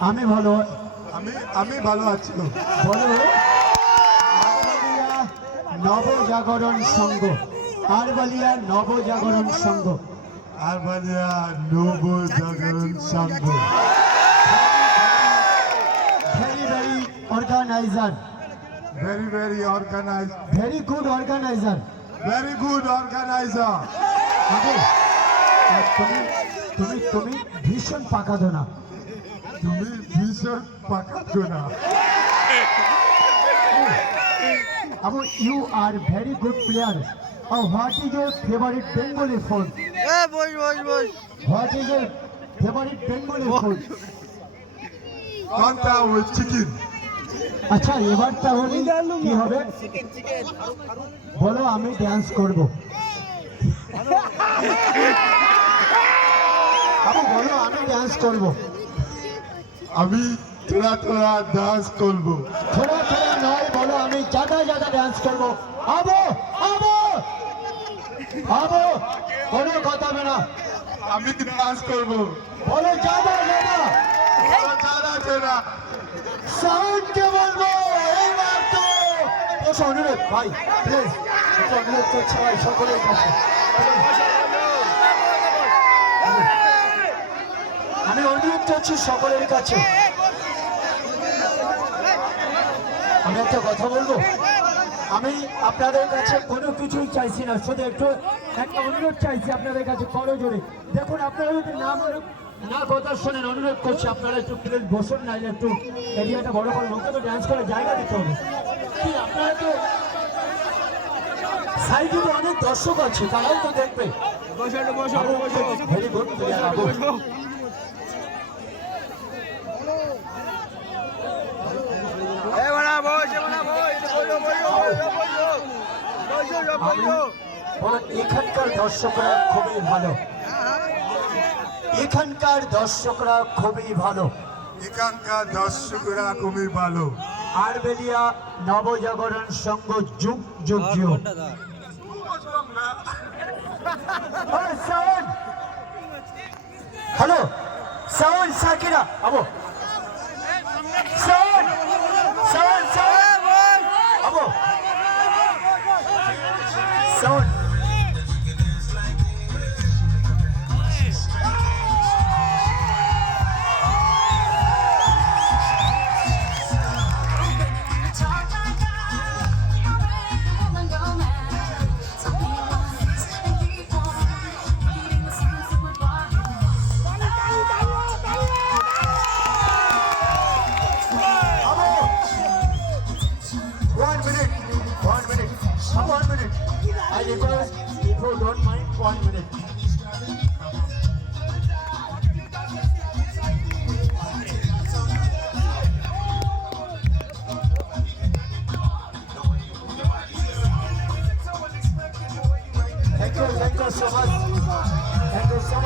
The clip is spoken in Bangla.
আমি ভালো আমি আমি ভালো আছি। বলো। আরবালিয়া নবজাগরণ সংঘ আরবালিয়া নবজাগরণ সংঘ আর Balia Naba Jagaran Sangha very very organiser very very organise very good organiser very good organiser তুমি তুমি তুমি ভীষণ পাকাদো না তুমি ভীষণ পাকাতো না Abu, you are very good player. Uh, what is your favorite Bengali food? A boss boss boss What is your favorite Bengali food? কোনটা ওই চিকেন আচ্ছা এবার তাহলে কি হবে বলো আমি ড্যান্স করব আবু বলো আমি ড্যান্স করব আমি তোরা তোরা ডান্স করব। থোড়া থোড়া নয় বলো আমি জাদা জাদা ড্যান্স করব। আবো আবো আবো কোনো কথা হবে না। আমি ডান্স করব। বলো জাদা জাদা তোরা তোরা সাউন্ডকে বলব? বসো অনুরোধ ভাই প্লিজ অনুরোধ করছি ভাই সকলের কাছে আমি অনুরোধ করছি সকলের কাছে। আমি একটা কথা বলব? আমি আপনাদের কাছে কোনো কিছুই চাইছি না। শুধু একটু একটা অনুরোধ চাইছি আপনাদের কাছে করো জোরে। দেখুন আপনারা যদি না মনে না কথা শোনেন অনুরোধ করছি আপনারা একটু প্লিজ বসুন নাইলে একটু এরিয়াটা বড় করে লোকে তো ড্যান্স করার জায়গা দিতে হবে। কি আপনারা তো সাইডে তো অনেক দর্শক আছে তারাও তো দেখবে। বসো বসো বসো। ভেরি গুড এ বড়া বস এ বড়া বস বসো বসো বসো বসো বসো বলো এখানকার দর্শকরা খুবই ভালো। এখানকার দর্শকরা খুবই ভালো। এখানকার দর্শকরা খুবই ভালো। আরবেলিয়া নবজাগরণ সংঘ যুগ যুগ যুগ। Hello sound. সাকিরা আবো। minute. I request if you don't mind, one minute. Thank you, thank you so much. Thank you so much.